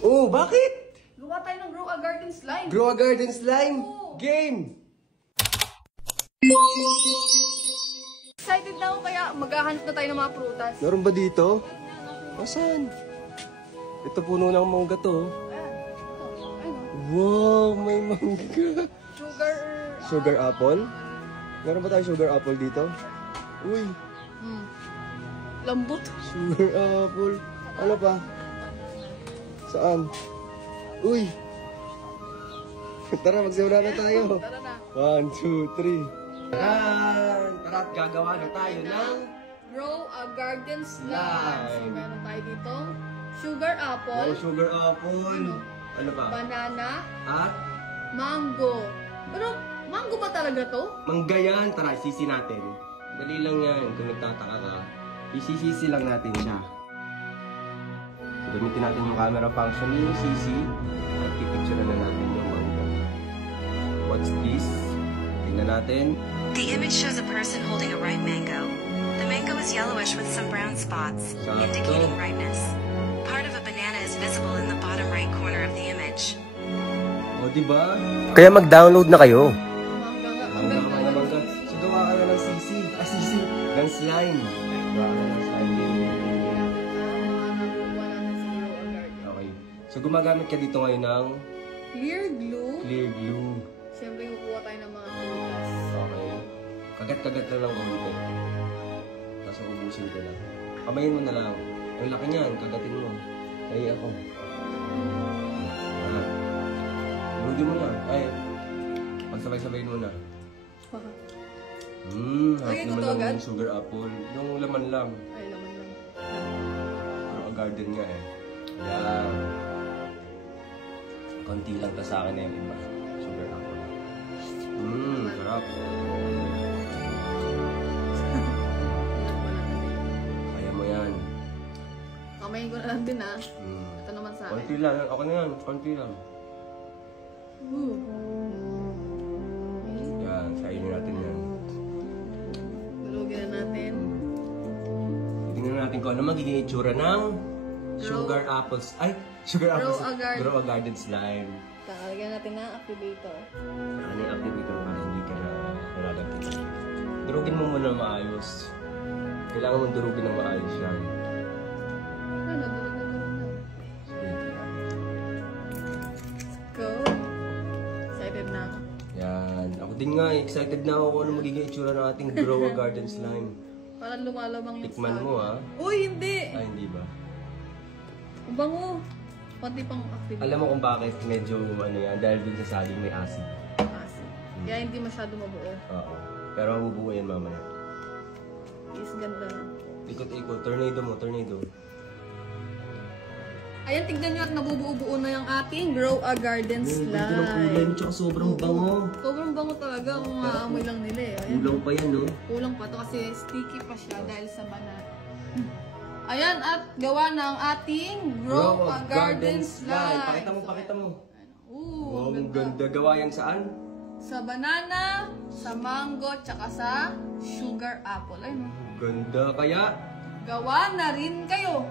Oh, bakit? Gawa tayo ng Grow a Garden Slime. Grow a Garden Slime? Oo. Game! Excited na ako kaya maghahanap na tayo ng mga prutas. Meron ba dito? Asan? Ito puno ng mangga to. Wow, may mangga. Sugar apple? Meron ba tayo sugar apple dito? Uy, Lambot. sugar apple. Ano pa? Saan? Uy! Tara, magsimula na tayo. Tara na. 1, 2, 3. Tara, at gagawa na tayo ng Grow a Garden Slime. Slime. So, meron tayo dito. Sugar apple. sugar apple. Ano pa? Banana. At Mango. Pero, mango ba talaga to? mangga yan. Tara, sisi natin. Dali lang yan. Kung nagtataka ka, isisisi lang natin siya. So, gamitin natin yung camera function ni sisi at pipicture na natin yung mangga. What's this? Tingnan natin. The image shows a person holding a ripe mango. The mango is yellowish with some brown spots, indicating ripeness. Part of a banana is visible in the bottom right corner of the image. O, diba? Kaya mag-download na kayo. Mangga nga. Mangga. So, gawa ka na ng sisi. Sisi. Ng slime. Gawa ka na ng slime. Okay. So, gumagamit ka dito ngayon ng Clear glue. clear glue. Siyempre, kukuha tayo ng mga prutas. Okay. Kagat-kagat na lang konti. Tapos ubusin ko lang. Kamayin mo na lang. Ang laki niyan, kagatin mo. Ay, ako. Ludi mo na. Ay, pagsabay-sabayin mo na. Harap Okay, naman ito agad? ng sugar apple. Yung laman lang. Ay, laman lang. Pero ang garden nga eh. Yan. Konti lang ta sa akin na yung iba. Sugar apple. Sarap. Kaya mo yan. Kamayin ko na lang din ah. Ito naman sa Konti akin. lang. Okay na yan. Konti lang. Yan. Kainin natin yan. Dalugin na natin. Tingnan natin kung ano magiging itsura ng sugar apples. Ay! Sugar apples. Grow a garden slime. Lagyan natin na activator. Ano yung activator para hindi ka na nalagyan. Durugin mo muna maayos. Kailangan mong durugin ng maayos yan. Ano? Durog na. Go. Excited na ako. Yan. Ako din nga, excited na ako kung ano magiging itsura ng ating Grow a Garden Slime. Parang lumalabang yung Tikman mo ha. Uy, hindi! Ay, hindi ba? Ang bango. Pati pang activator. Alam mo kung bakit medyo ano yan, dahil dun sa saging may acid. Kaya hindi masyado mabuo. Oo. Pero mabubuo yan mamaya. Is ganda na. Ikot-ikot. Tornado mo, tornado. Ayan, tignan nyo at nabubuo-buo na yung ating Grow a Garden Ganda ng kulay Slime. mo, tsaka sobrang bango. Sobrang bango talaga kung maamoy lang nila eh. Ayan. Kulang pa yan, no? Kulang pa to kasi sticky pa siya dahil sa banana. Ayan, at gawa ng ating Grow a Garden Slime. Pakita mo, pakita mo. Ooh, Wow, ang ganda. Gawa yan saan? sa banana, sa mango, tsaka sa sugar apple. Ayun, Ganda. Kaya, gawa na rin kayo.